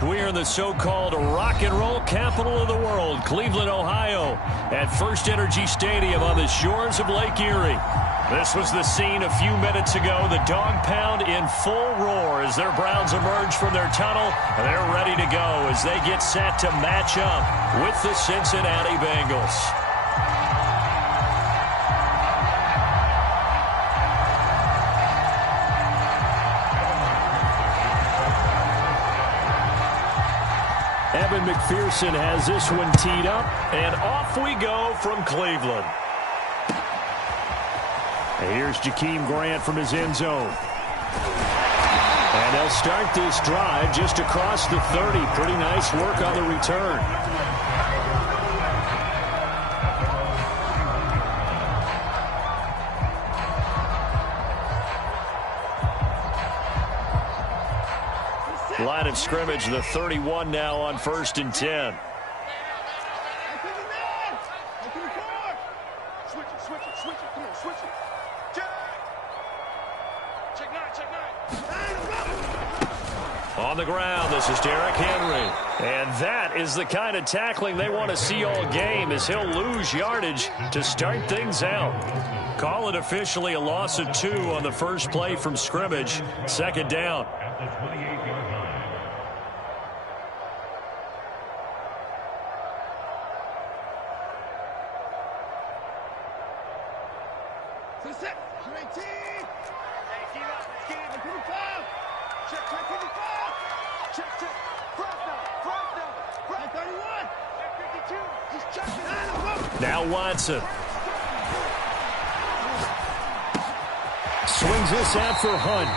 We're in the so-called rock and roll capital of the world, Cleveland, Ohio, at First Energy Stadium on the shores of Lake Erie. This was the scene a few minutes ago. The dog pound in full roar as their Browns emerge from their tunnel. They're ready to go as they get set to match up with the Cincinnati Bengals. Evan McPherson has this one teed up, and off we go from Cleveland. And here's Jakeem Grant from his end zone. And they'll start this drive just across the 30. Pretty nice work on the return. Line of scrimmage, the 31 now on 1st and 10. On the ground, this is Derrick Henry. And that is the kind of tackling they want to see all game as he'll lose yardage to start things out. Call it officially a loss of 2 on the first play from scrimmage. 2nd down. Now Watson. Swings this out for Hunt.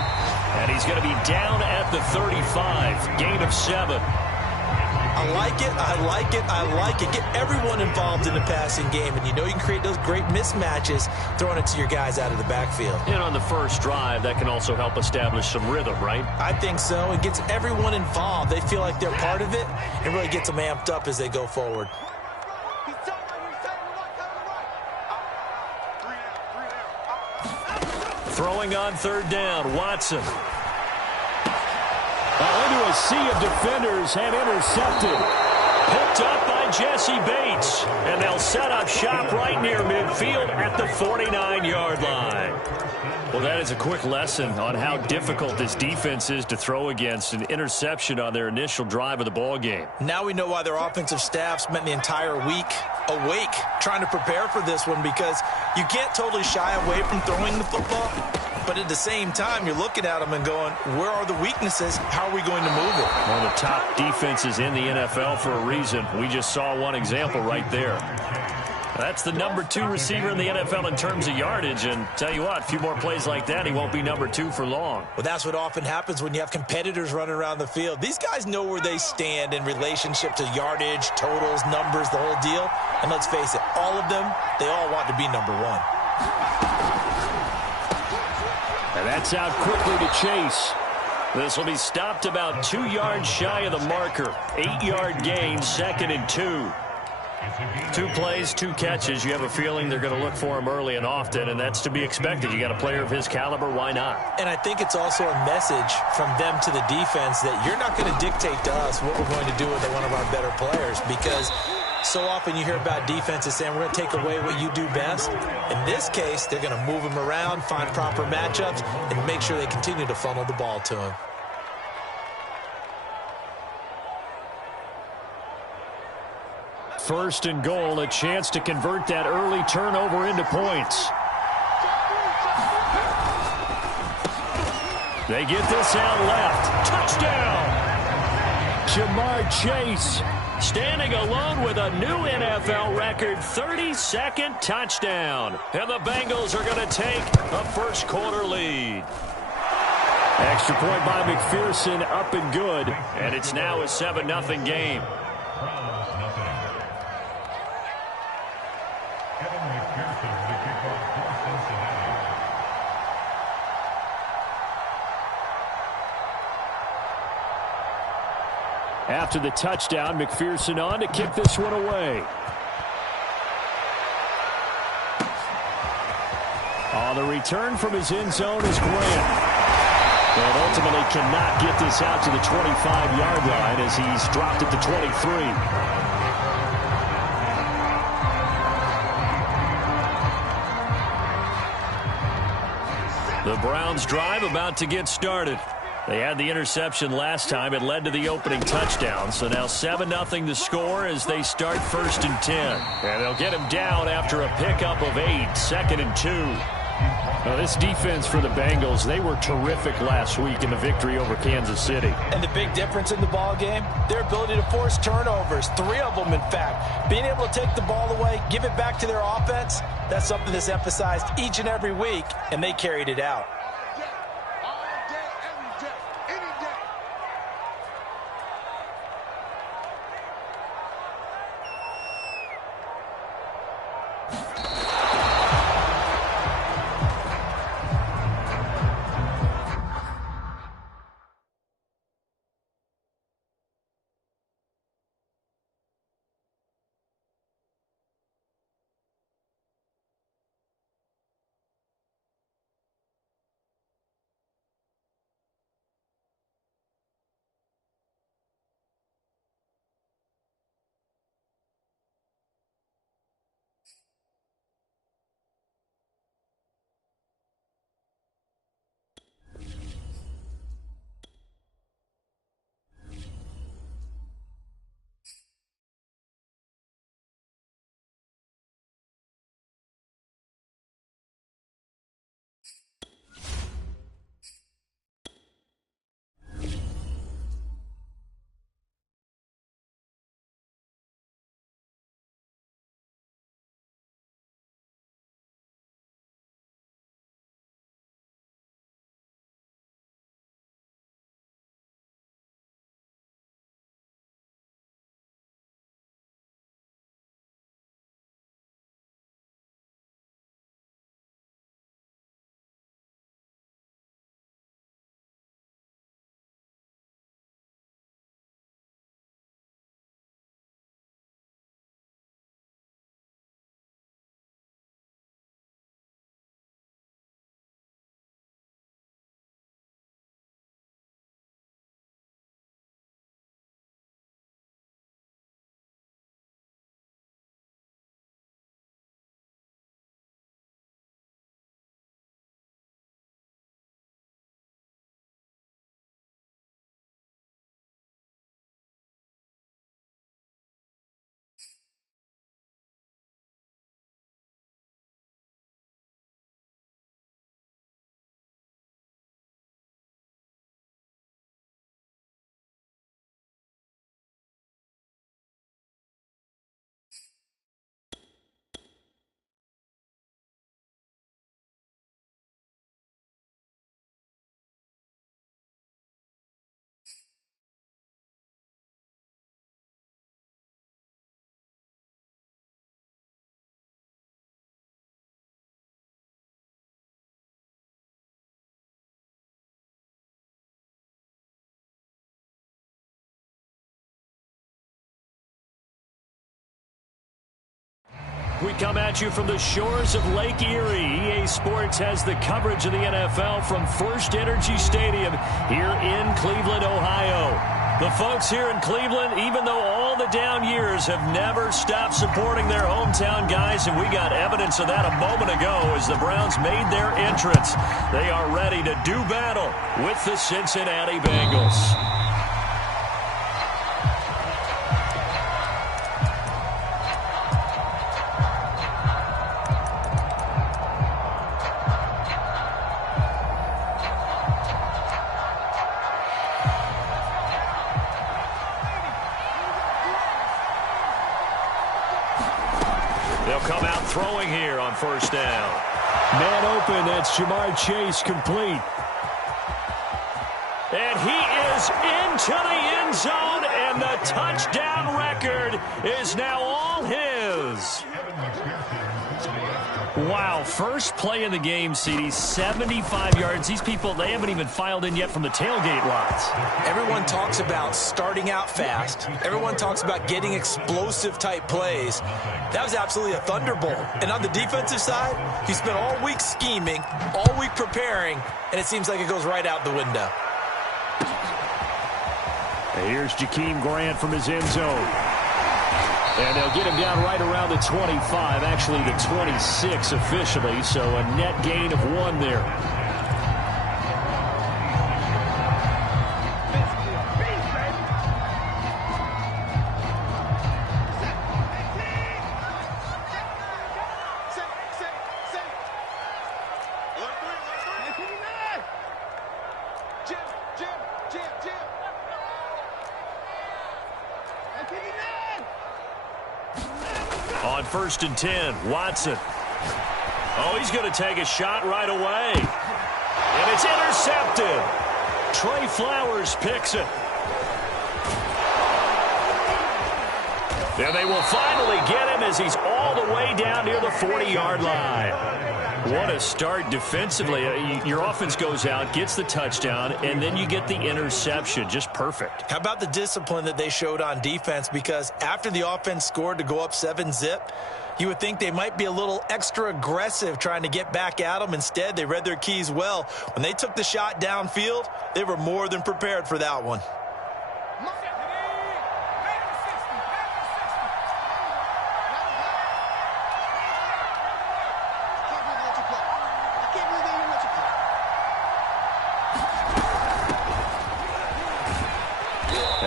And he's going to be down at the 35. Gain of 7. I like it, I like it, I like it. Get everyone involved in the passing game, and you know you can create those great mismatches throwing it to your guys out of the backfield. And on the first drive, that can also help establish some rhythm, right? I think so. It gets everyone involved. They feel like they're part of it and really gets them amped up as they go forward. Throwing on 3rd down, Watson. Into a sea of defenders and intercepted. Picked up by Jesse Bates. And they'll set up shop right near midfield at the 49-yard line. Well, that is a quick lesson on how difficult this defense is to throw against. An interception on their initial drive of the ball game. Now we know why their offensive staff spent the entire week awake trying to prepare for this one, because you can't totally shy away from throwing the football. But at the same time, you're looking at them and going, where are the weaknesses? How are we going to move it? One of the top defenses in the NFL for a reason. We just saw one example right there. That's the number 2 receiver in the NFL in terms of yardage. And tell you what, a few more plays like that, he won't be number 2 for long. Well, that's what often happens when you have competitors running around the field. These guys know where they stand in relationship to yardage, totals, numbers, the whole deal. And let's face it, all of them, they all want to be number 1. And that's out quickly to Chase. This will be stopped about 2 yards shy of the marker. 8-yard gain, 2nd and 2. 2 plays, 2 catches. You have a feeling they're going to look for him early and often, and that's to be expected. You got a player of his caliber, why not? And I think it's also a message from them to the defense that you're not going to dictate to us what we're going to do with one of our better players, because so often you hear about defenses saying we're going to take away what you do best. In this case, they're going to move him around, find proper matchups, and make sure they continue to funnel the ball to him. First and goal, a chance to convert that early turnover into points. They get this out left. Touchdown! Jamar Chase standing alone with a new NFL record 32nd touchdown. And the Bengals are going to take a first quarter lead. Extra point by McPherson, up and good. And it's now a 7-0 game. After the touchdown, McPherson on to kick this one away. On the return from his end zone is Grant. And ultimately cannot get this out to the 25-yard line as he's dropped at the 23. The Browns drive about to get started. They had the interception last time. It led to the opening touchdown. So now 7-0 the score as they start 1st and 10. And they'll get him down after a pickup of 8, 2nd and 2. Now this defense for the Bengals, they were terrific last week in the victory over Kansas City. And the big difference in the ball game, their ability to force turnovers, 3 of them in fact. Being able to take the ball away, give it back to their offense, that's something that's emphasized each and every week, and they carried it out. We come at you from the shores of Lake Erie. EA Sports has the coverage of the NFL from First Energy Stadium here in Cleveland, Ohio. The folks here in Cleveland, even though all the down years, have never stopped supporting their hometown guys, and we got evidence of that a moment ago as the Browns made their entrance. They are ready to do battle with the Cincinnati Bengals. They'll come out throwing here on 1st down. Man open, that's Jamar Chase complete. And he is into the end zone, and the touchdown record is now all his. Wow, first play of the game, CD, 75 yards. These people, they haven't even filed in yet from the tailgate lots. Everyone talks about starting out fast. Everyone talks about getting explosive-type plays. That was absolutely a thunderbolt. And on the defensive side, he spent all week scheming, all week preparing, and it seems like it goes right out the window. And here's Jakeem Grant from his end zone. And they'll get him down right around the 25, actually the 26 officially, so a net gain of 1 there. On 1st and 10, Watson. Oh, he's going to take a shot right away. And it's intercepted. Trey Flowers picks it. And they will finally get him as he's all the way down near the 40-yard line. What a start defensively. Your offense goes out, gets the touchdown, and then you get the interception. Just perfect. How about the discipline that they showed on defense? Because after the offense scored to go up 7-zip, you would think they might be a little extra aggressive trying to get back at them. Instead, they read their keys well. When they took the shot downfield, they were more than prepared for that one.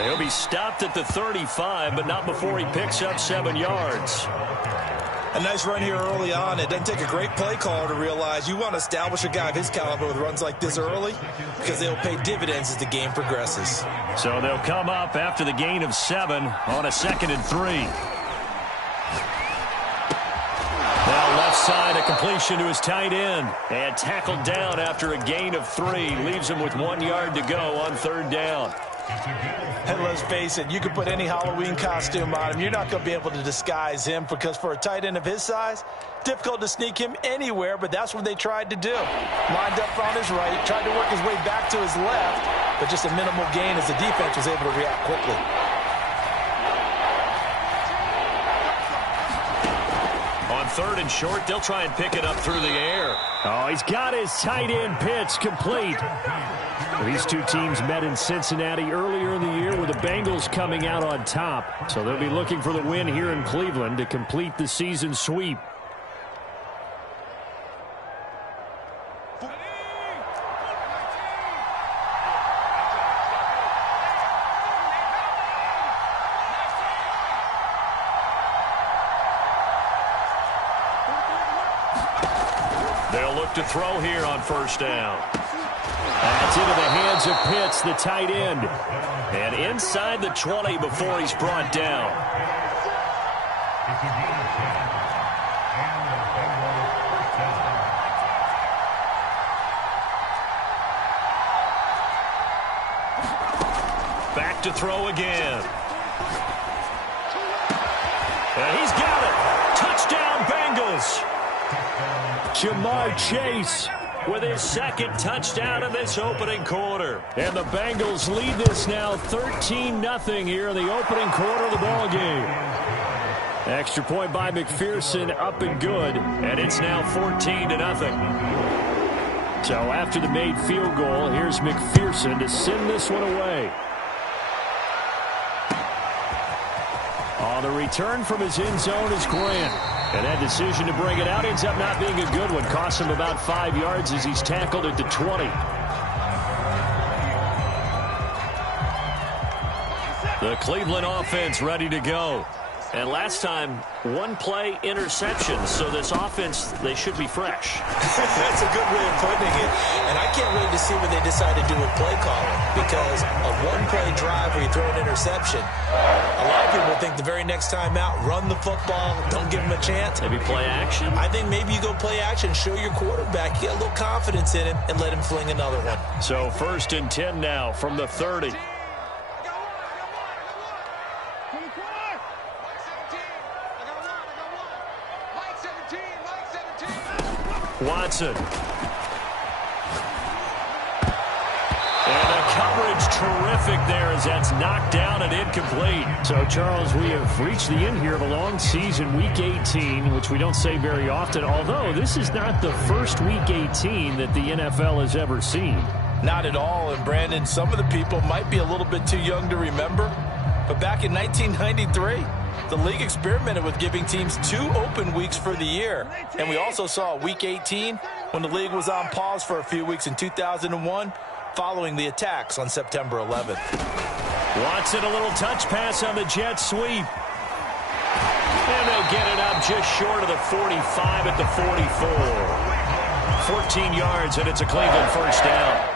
He'll be stopped at the 35, but not before he picks up 7 yards. A nice run here early on. It doesn't take a great play caller to realize you want to establish a guy of his caliber with runs like this early because they'll pay dividends as the game progresses. So they'll come up after the gain of 7 on a 2nd and 3. Now left side, a completion to his tight end. And tackled down after a gain of 3. Leaves him with 1 yard to go on 3rd down. And let's face it, you can put any Halloween costume on him. You're not going to be able to disguise him because for a tight end of his size, difficult to sneak him anywhere, but that's what they tried to do. Lined up on his right, tried to work his way back to his left, but just a minimal gain as the defense was able to react quickly. On 3rd and short, they'll try and pick it up through the air. Oh, he's got his tight end pitch complete. These two teams met in Cincinnati earlier in the year with the Bengals coming out on top. So they'll be looking for the win here in Cleveland to complete the season sweep. They'll look to throw here on 1st down. That's into the hands of Pitts, the tight end. And inside the 20 before he's brought down. Back to throw again. And he's got it. Touchdown, Bengals. Jamar Chase with his 2nd touchdown of this opening quarter. And the Bengals lead this now 13-0 here in the opening quarter of the ballgame. Extra point by McPherson, up and good. And it's now 14-0. So after the made field goal, here's McPherson to send this one away. On the return from his end zone is Grant. And that decision to bring it out ends up not being a good one. Costs him about 5 yards as he's tackled at the 20. The Cleveland offense ready to go. And last time, 1-play interception. So this offense, they should be fresh. That's a good way of putting it. And I can't wait to see what they decide to do with play calling. Because a 1-play drive where you throw an interception, a lot of people think the very next time out, run the football, don't give them a chance. Maybe play action? I think maybe you go play action, show your quarterback, get a little confidence in him, and let him fling another one. So 1st and 10 now from the 30. Watson. And the coverage terrific there as that's knocked down and incomplete. So, Charles, we have reached the end here of a long season, Week 18, which we don't say very often, although this is not the first Week 18 that the NFL has ever seen. Not at all, and Brandon, some of the people might be a little bit too young to remember, but back in 1993, the league experimented with giving teams 2 open weeks for the year. And we also saw Week 18 when the league was on pause for a few weeks in 2001 following the attacks on September 11th. Watson, a little touch pass on the jet sweep. And they'll get it up just short of the 45 at the 44. 14 yards, and it's a Cleveland first down.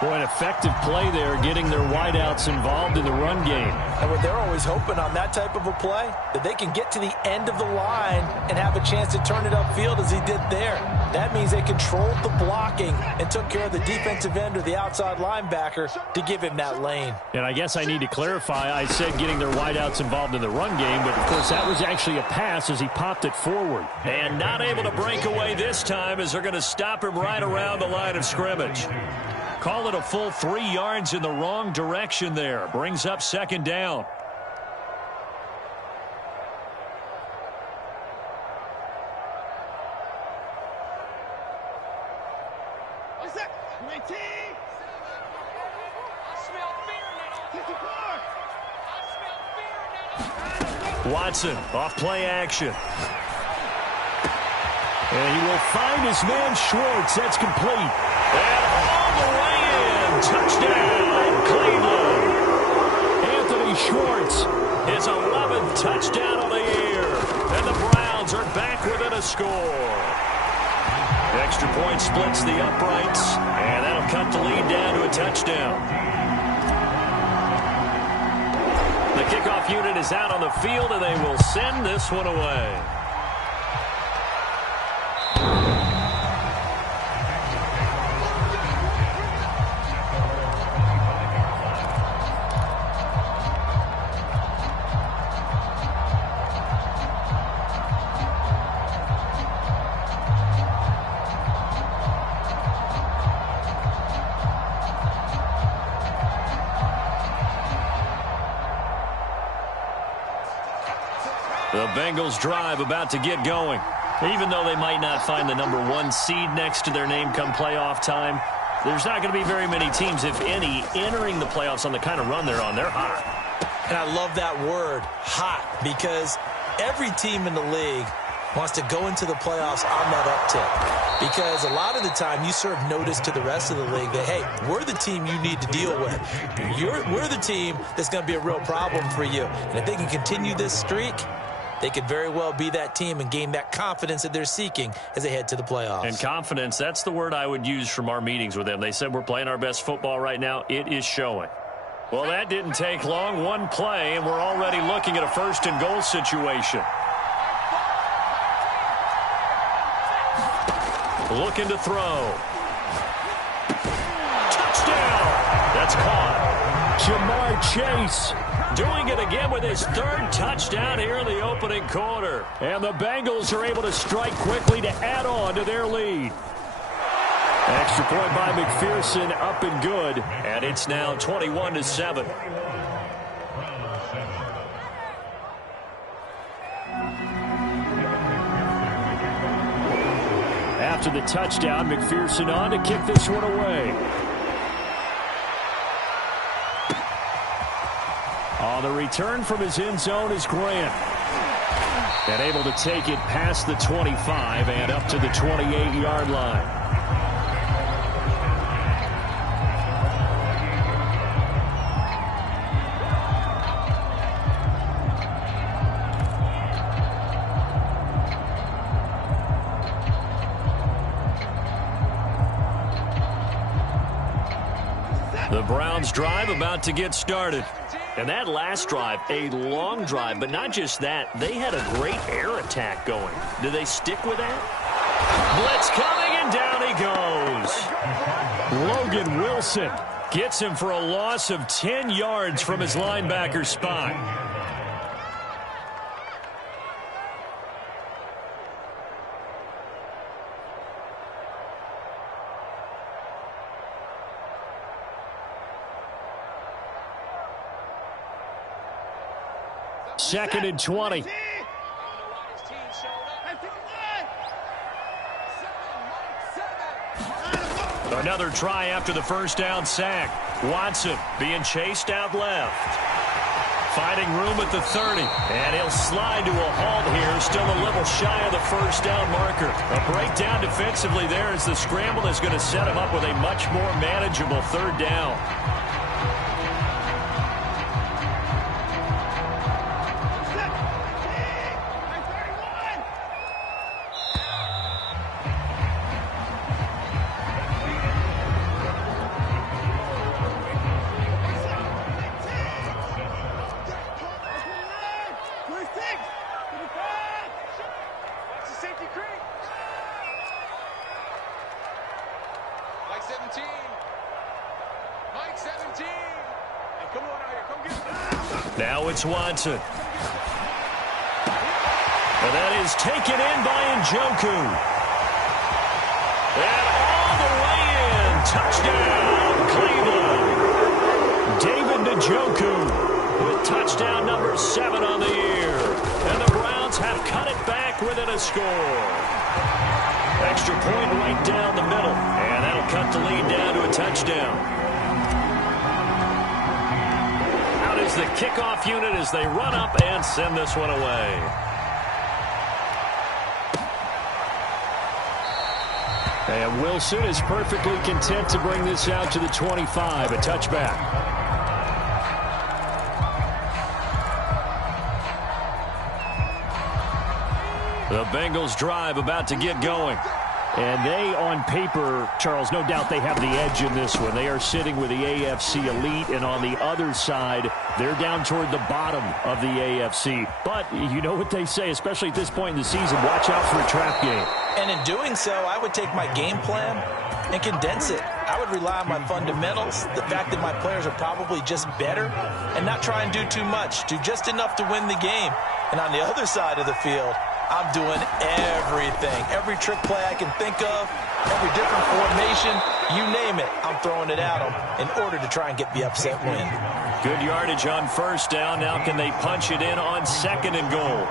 Boy, an effective play there, getting their wideouts involved in the run game. And what they're always hoping on that type of a play, that they can get to the end of the line and have a chance to turn it upfield as he did there. That means they controlled the blocking and took care of the defensive end or the outside linebacker to give him that lane. And I guess I need to clarify, I said getting their wideouts involved in the run game, but of course that was actually a pass as he popped it forward. And not able to break away this time as they're going to stop him right around the line of scrimmage. Call it a full 3 yards in the wrong direction there. Brings up second down. Watson off play action. And he will find his man Schwartz. That's complete. And all the way in. Touchdown, Cleveland. Anthony Schwartz. His 11th touchdown of the year. And the Browns are back within a score. Extra point splits the uprights. And that'll cut the lead down to a touchdown. The kickoff unit is out on the field, and they will send this one away. The Bengals drive about to get going. Even though they might not find the number 1 seed next to their name come playoff time, there's not going to be very many teams, if any, entering the playoffs on the kind of run they're on. They're hot. And I love that word, hot, because every team in the league wants to go into the playoffs on that uptick. Because a lot of the time you serve notice to the rest of the league that, hey, we're the team you need to deal with. We're the team that's going to be a real problem for you. And if they can continue this streak, they could very well be that team and gain that confidence that they're seeking as they head to the playoffs. And confidence, that's the word I would use from our meetings with them. They said we're playing our best football right now. It is showing. Well, that didn't take long. One play, and we're already looking at a 1st and goal situation. Looking to throw. Touchdown! That's caught. Jamar Chase. Doing it again with his 3rd touchdown here in the opening quarter. And the Bengals are able to strike quickly to add on to their lead. Extra point by McPherson, up and good. And it's now 21-7. After the touchdown, McPherson on to kick this one away. On the return from his end zone is Grant. And able to take it past the 25 and up to the 28-yard line. The Browns drive about to get started. And that last drive, a long drive, but not just that. They had a great air attack going. Do they stick with that? Blitz coming, and down he goes. Logan Wilson gets him for a loss of 10 yards from his linebacker spot. 2nd and 20. Another try after the first down sack. Watson being chased out left. Finding room at the 30. And he'll slide to a halt here. Still a little shy of the first down marker. A breakdown defensively there as the scramble is going to set him up with a much more manageable 3rd down. Now it's Watson. And that is taken in by Njoku. And all the way in. Touchdown, Cleveland. David Njoku with touchdown number 7 on the year. And the Browns have cut it back within a score. Extra point right down the middle. And that'll cut the lead down to a touchdown. Is the kickoff unit as they run up and send this one away. And Wilson is perfectly content to bring this out to the 25, a touchback. The Bengals drive about to get going. And they, on paper, Charles, no doubt they have the edge in this one. They are sitting with the AFC elite, and on the other side, they're down toward the bottom of the AFC. But you know what they say, especially at this point in the season, watch out for a trap game. And in doing so, I would take my game plan and condense it. I would rely on my fundamentals, the fact that my players are probably just better, and not try and do too much, do just enough to win the game. And on the other side of the field, I'm doing everything. Every trick play I can think of, every different formation, you name it, I'm throwing it at them in order to try and get the upset win. Good yardage on first down. Now can they punch it in on 2nd and goal?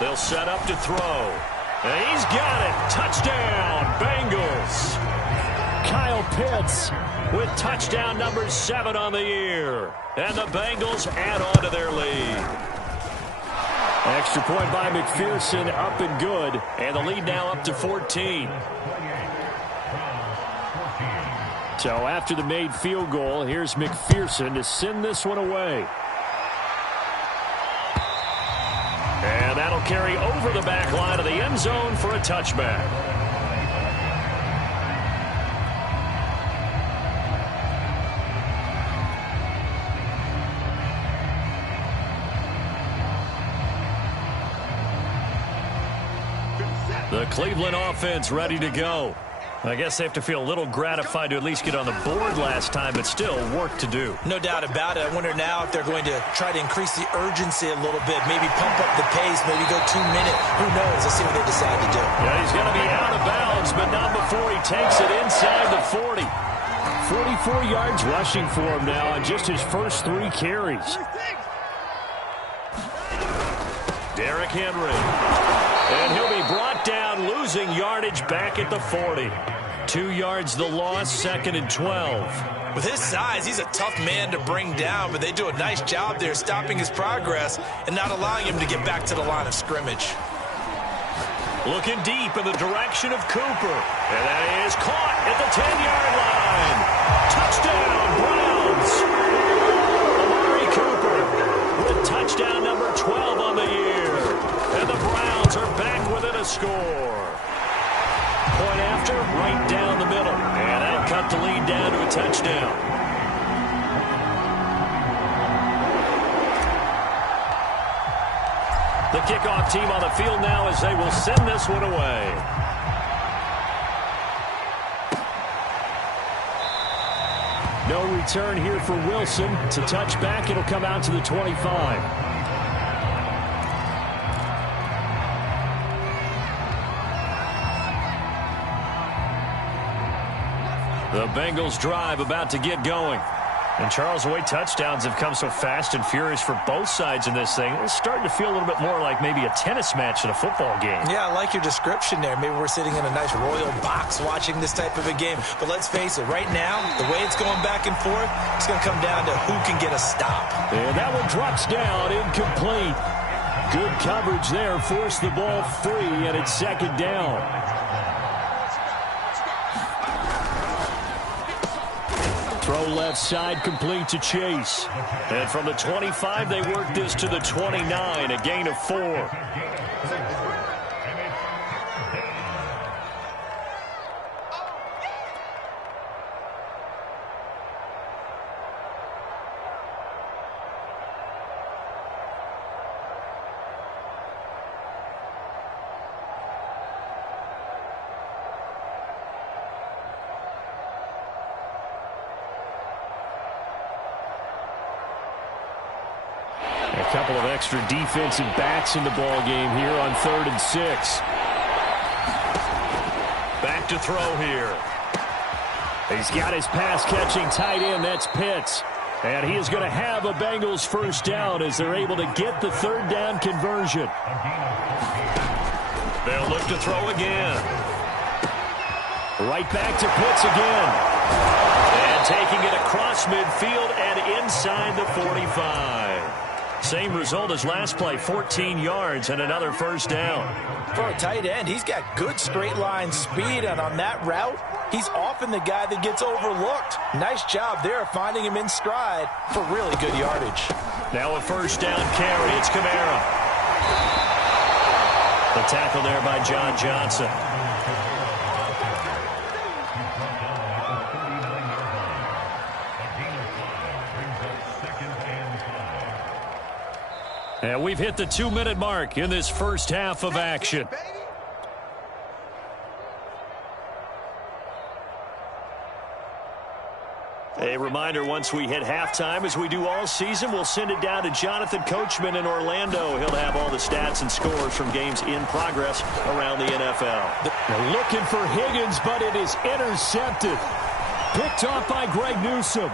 They'll set up to throw. And he's got it. Touchdown, Bengals. Kyle Pitts with touchdown number 7 on the year. And the Bengals add on to their lead. Extra point by McPherson, up and good. And the lead now up to 14. So after the made field goal, here's McPherson to send this one away. And that'll carry over the back line of the end zone for a touchback. The Cleveland offense ready to go. I guess they have to feel a little gratified to at least get on the board last time, but still work to do. No doubt about it. I wonder now if they're going to try to increase the urgency a little bit, maybe pump up the pace, maybe go 2 minutes. Who knows? Let's see what they decide to do. Yeah, he's going to be out of bounds, but not before he takes it inside the 40. 44 yards rushing for him now on just his first 3 carries. Derrick Henry. And he'll be brought down, losing yardage back at the 40. 2 yards the loss, 2nd and 12. With his size, he's a tough man to bring down, but they do a nice job there stopping his progress and not allowing him to get back to the line of scrimmage. Looking deep in the direction of Cooper. And that is caught at the 10-yard line. Touchdown, Browns. Amari Cooper with touchdown number 12 on the year. And the Browns are back within a score. Point after, right down the middle. And that'll cut the lead down to a touchdown. The kickoff team on the field now as they will send this one away. No return here for Wilson. It's a touchback. It'll come out to the 25. The Bengals drive about to get going. And, Charles, the way touchdowns have come so fast and furious for both sides in this thing, it's starting to feel a little bit more like maybe a tennis match in a football game. Yeah, I like your description there. Maybe we're sitting in a nice royal box watching this type of a game. But let's face it, right now, the way it's going back and forth, it's going to come down to who can get a stop. And that one drops down, incomplete. Good coverage there, forced the ball free, and it's second down. Throw left side, complete to Chase. And from the 25, they work this to the 29, a gain of 4. A couple of extra defensive backs in the ball game here on 3rd and 6. Back to throw here. He's got his pass-catching tight end. That's Pitts. And he is going to have a Bengals first down as they're able to get the 3rd down conversion. They'll look to throw again. Right back to Pitts again. And taking it across midfield and inside the 45. Same result as last play, 14 yards and another first down. For a tight end, he's got good straight line speed, and on that route, he's often the guy that gets overlooked. Nice job there finding him in stride for really good yardage. Now a first down carry. It's Kamara. The tackle there by John Johnson. And we've hit the 2-minute mark in this first half of action. A reminder, once we hit halftime, as we do all season, we'll send it down to Jonathan Coachman in Orlando. He'll have all the stats and scores from games in progress around the NFL. They're looking for Higgins, but it is intercepted. Picked off by Greg Newsome.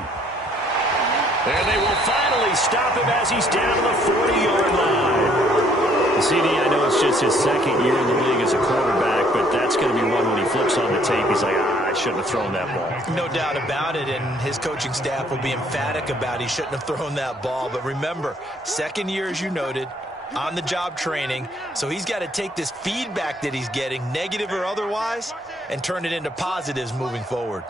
And they will finally stop him as he's down to the 40-yard line. CD, I know it's just his second year in the league as a quarterback, but that's going to be one when he flips on the tape. He's like, I shouldn't have thrown that ball. No doubt about it, and his coaching staff will be emphatic about he shouldn't have thrown that ball. But remember, second year, as you noted, on-the-job training, so he's got to take this feedback that he's getting, negative or otherwise, and turn it into positives moving forward.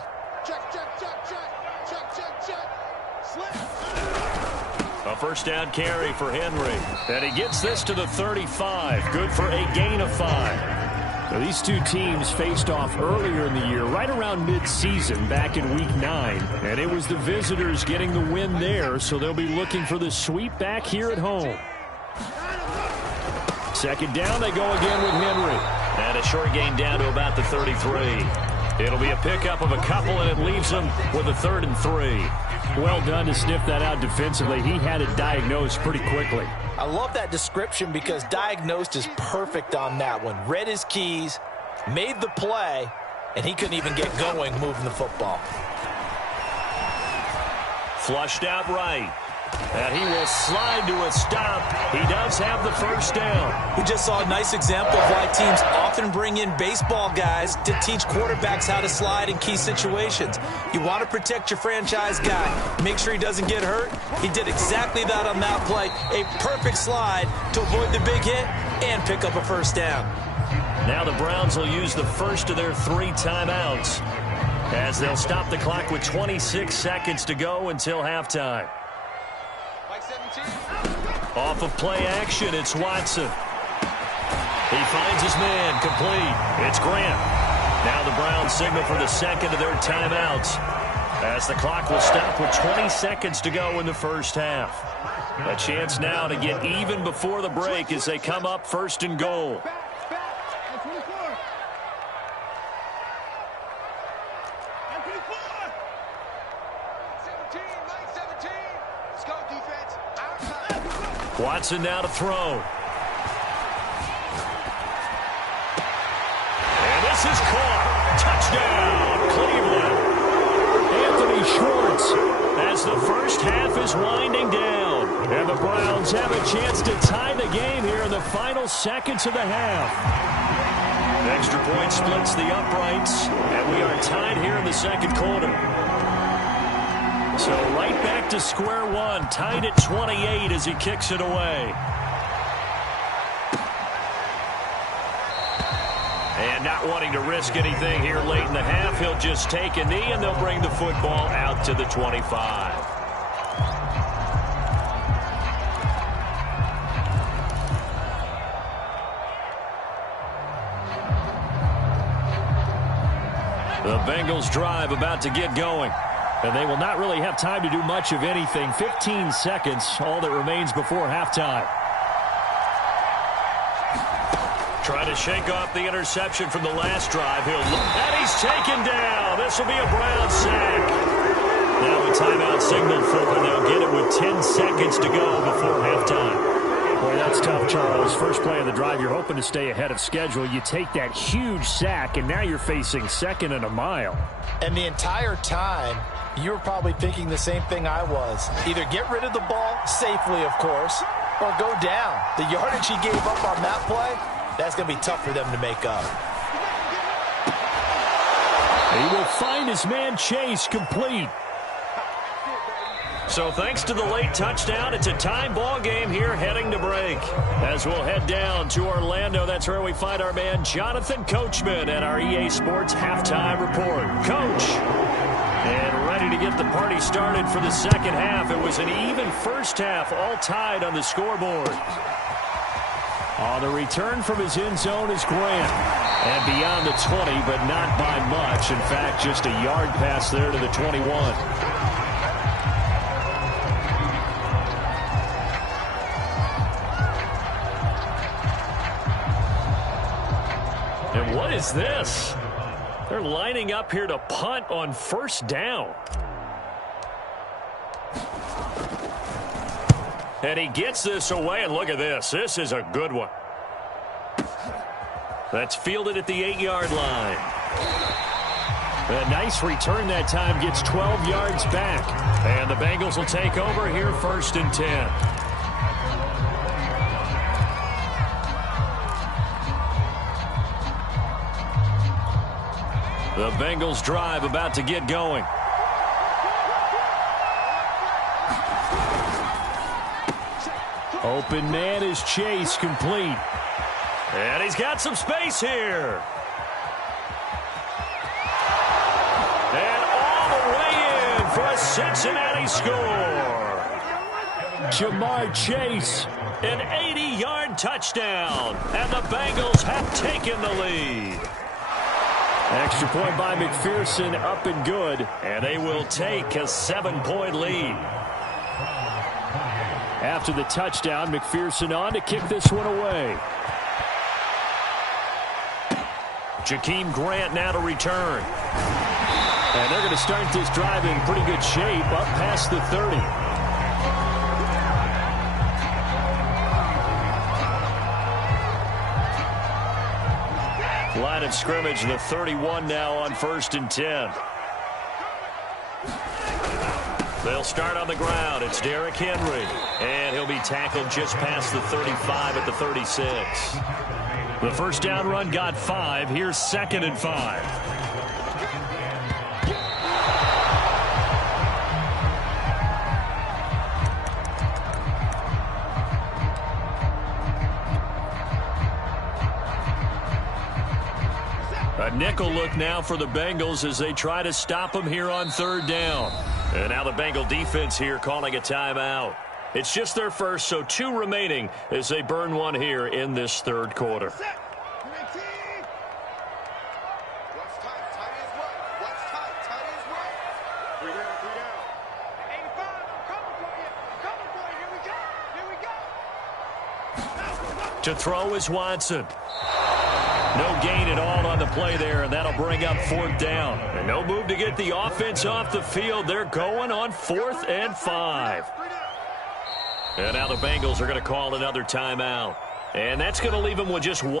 A first down carry for Henry. And he gets this to the 35. Good for a gain of 5. Now, these two teams faced off earlier in the year, right around mid-season, back in Week 9. And it was the visitors getting the win there, so they'll be looking for the sweep back here at home. Second down, they go again with Henry. And a short gain down to about the 33. It'll be a pickup of a couple, and it leaves them with a 3rd and 3. Well done to sniff that out defensively. He had it diagnosed pretty quickly. I love that description because diagnosed is perfect on that one. Read his keys, made the play, and he couldn't even get going moving the football. Flushed out right. And he will slide to a stop. He does have the first down. We just saw a nice example of why teams often bring in baseball guys to teach quarterbacks how to slide in key situations. You want to protect your franchise guy. Make sure he doesn't get hurt. He did exactly that on that play. A perfect slide to avoid the big hit and pick up a first down. Now the Browns will use the first of their 3 timeouts as they'll stop the clock with 26 seconds to go until halftime. Off of play action, it's Watson. He finds his man, complete. It's Grant. Now the Browns signal for the second of their timeouts as the clock will stop with 20 seconds to go in the first half. A chance now to get even before the break as they come up 1st and goal. Watson now to throw. And this is caught. Touchdown, Cleveland. Anthony Schwartz as the first half is winding down. And the Browns have a chance to tie the game here in the final seconds of the half. Extra point splits the uprights, and we are tied here in the second quarter. So right back to square one, tied at 28 as he kicks it away. And not wanting to risk anything here late in the half, he'll just take a knee, and they'll bring the football out to the 25. The Bengals drive about to get going. And they will not really have time to do much of anything. 15 seconds, all that remains before halftime. Trying to shake off the interception from the last drive. He'll look, and he's taken down. This will be a Brown sack. Now a timeout signaled for, and they'll get it with 10 seconds to go before halftime. Boy, that's tough, Charles. First play of the drive, you're hoping to stay ahead of schedule. You take that huge sack, and now you're facing second and a mile. And the entire time, you were probably thinking the same thing I was. Either get rid of the ball, safely, of course, or go down. The yardage he gave up on that play, that's going to be tough for them to make up. He will find his man Chase complete. So thanks to the late touchdown, it's a tie ball game here heading to break. As we'll head down to Orlando, that's where we find our man Jonathan Coachman at our EA Sports Halftime Report. Coach, and ready to get the party started for the second half. It was an even first half, all tied on the scoreboard. On the return from his end zone is Grant. And beyond the 20, but not by much. In fact, just a yard pass there to the 21. And what is this? They're lining up here to punt on first down. And he gets this away, and look at this. This is a good one. That's fielded at the 8-yard line. A nice return that time, gets 12 yards back. And the Bengals will take over here first and 10. The Bengals drive about to get going. Open man is Chase, complete. And he's got some space here. And all the way in for a Cincinnati score. Jamar Chase, an 80-yard touchdown. And the Bengals have taken the lead. Extra point by McPherson, up and good. And they will take a 7-point lead. After the touchdown, McPherson on to kick this one away. Jakeem Grant now to return. And they're going to start this drive in pretty good shape, up past the 30. Line of scrimmage, the 31 now on first and 10. They'll start on the ground. It's Derrick Henry. And he'll be tackled just past the 35 at the 36. The first down run got 5. Here's second and 5. A nickel look now for the Bengals as they try to stop him here on third down. And now the Bengal defense here calling a timeout. It's just their first, so 2 remaining as they burn one here in this third quarter. To throw is Watson. No gain at all on the play there, and that'll bring up fourth down. And no move to get the offense off the field. They're going on 4th and 5. And now the Bengals are going to call another timeout. And that's going to leave them with just one.